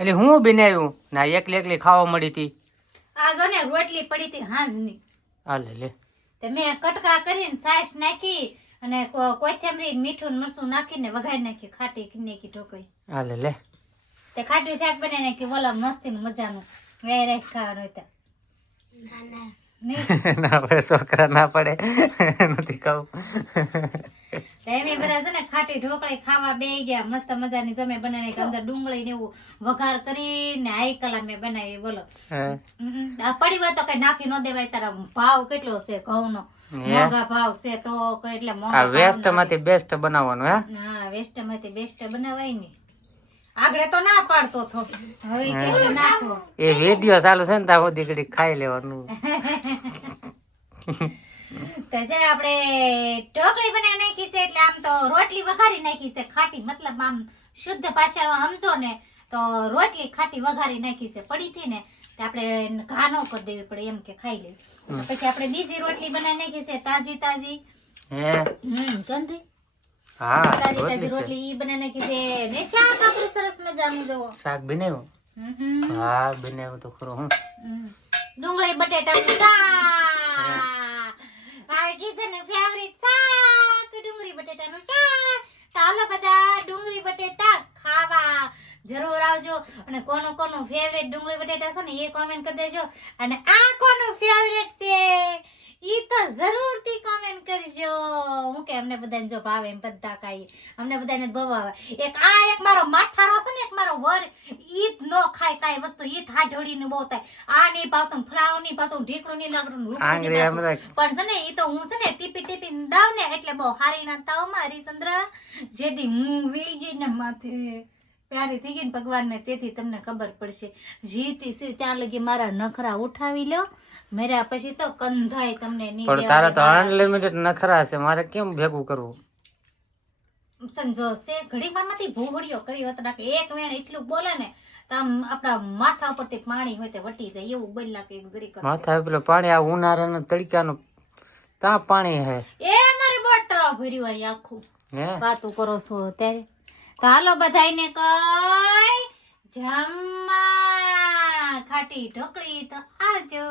એટલે હું બનાવ્યું ના એકલી એકલી ખાવા મળી હતી. આ જો ને રોટલી પડી હતી હાંજની. હાલે લે તે મેં કટકા કરીને સાસ નાખી અને કોથમરી મીઠું મરચું નાખીને વઘારી નાખી ખાટી નાખી ઢોકળી. હાલે લે તે ખાટું શાક બનાવી નાખી બોલા મસ્તી મજાનું રાઈ રાઈ ખાવાનું હતા. ના હવે છોકરા ના પડે નથી ખાવું. એમ બધા છે ને ખાટી ઢોકળી ખાવા બેસી ગયા મસ્ત મજાની જમે બનાવી અંદર ડુંગળી ને એવું વઘાર કરીને આઈ કલા મેં બનાવી બોલો. આ પડી હોય તો કઈ નાખી ન દેવાય. તારા ભાવ કેટલો છે ઘઉંનો મોંઘા ભાવ છે તો એટલે મોંઘા વેસ્ટ માંથી બેસ્ટ બનાવવાનું. હા વેસ્ટ માંથી બેસ્ટ બનાવાય ને. આગળ તો ના પાડતો થો હવે કે નાખો એ વિડિયો ચાલુ છે ને ત્યાં સુધી ઘડી ખાઈ લેવાનું. તો છે ને આપણે ઢોકળી બનાવી નાખી છે એટલે આમ તો રોટલી વઘારી નાખી છે ખાટી મતલબ આમ શુદ્ધ ભાષામાં સમજો ને તો રોટલી ખાટી વઘારી નાખી છે પડી થી ને આપણે ઘા ન કરી દેવી પડે એમ કે ખાઈ લેવી. પછી આપણે બીજી રોટલી બનાવી નાખી છે તાજી તાજી. ચંડી હા તાજી તાજી રોટલી ઈ બનાવી નાખી છે ને શાક આપણું સરસ મજાનું જોવો શાક બનાવ્યું. હા બનાવ્યું તો ખરું. હું ડુંગળી બટેટાનું શાક મારે કિશન ફેવરિટ શાક ડુંગળી બટેટાનું શાક. ચાલો બધા ડુંગળી બટેટા ખાવા જરૂર આવજો અને કોનું કોનું ફેવરેટ ડુંગળી બટેટા છે ને એ કોમેન્ટ કરી દેજો અને આ કોનું ફેવરેટ છે ઈ તો જરૂરથી કોમેન્ટ કરજો. હું કે અમને બધાને જો ભાવે એમ બધા ખાઈએ અમને બધાને બહુ ભાવે. એક મારો માથારો છે ને એક મારો વર ઈ જ નો ખાય કાઈ વસ્તુ ઈ થા ઢોળીને બહુ થાય. આ નહીં ભાવતું ફલાણું નહીં ભાવતું ઢીકણું નહીં લાગતું પણ છે ને ઈ તો હું છે ને ટીપી ટીપી દાવ ને એટલે બહુ હારી ના થાવ માં હરિચંદ્ર જેથી હું વી ગઈ ને માથે પ્યારી થઈ ગઈ ને ભગવાનને તેથી તમને ખબર પડશે. જીતી ત્યાં લગી મારા નખરા ઉઠાવી લ્યો મેરા પછી તો કંધાય તમને નહીં. પણ તારા તો અનલિમિટેડ નખરા છે મારે કેમ ભેગું કરવું. સમજો છે ઘડીક માંથી ભૂહડિયો કરી હોત કે એક વેણ એટલું બોલે ને તો આમ આપણા માથા ઉપરથી પાણી હોય તે વટી જાય એવું બોલ નાખે એક જરીક માથા પેલું પાણી આ ઉનાળાના તડકાનું ત્યાં પાણી હે એ મારે બોટલ ભર્યું હોય આખું વાતું કરો છો ત્યારે. તો હાલો બધાઈને કઈ જમવા ખાટી ઢોકળી તો આવજો.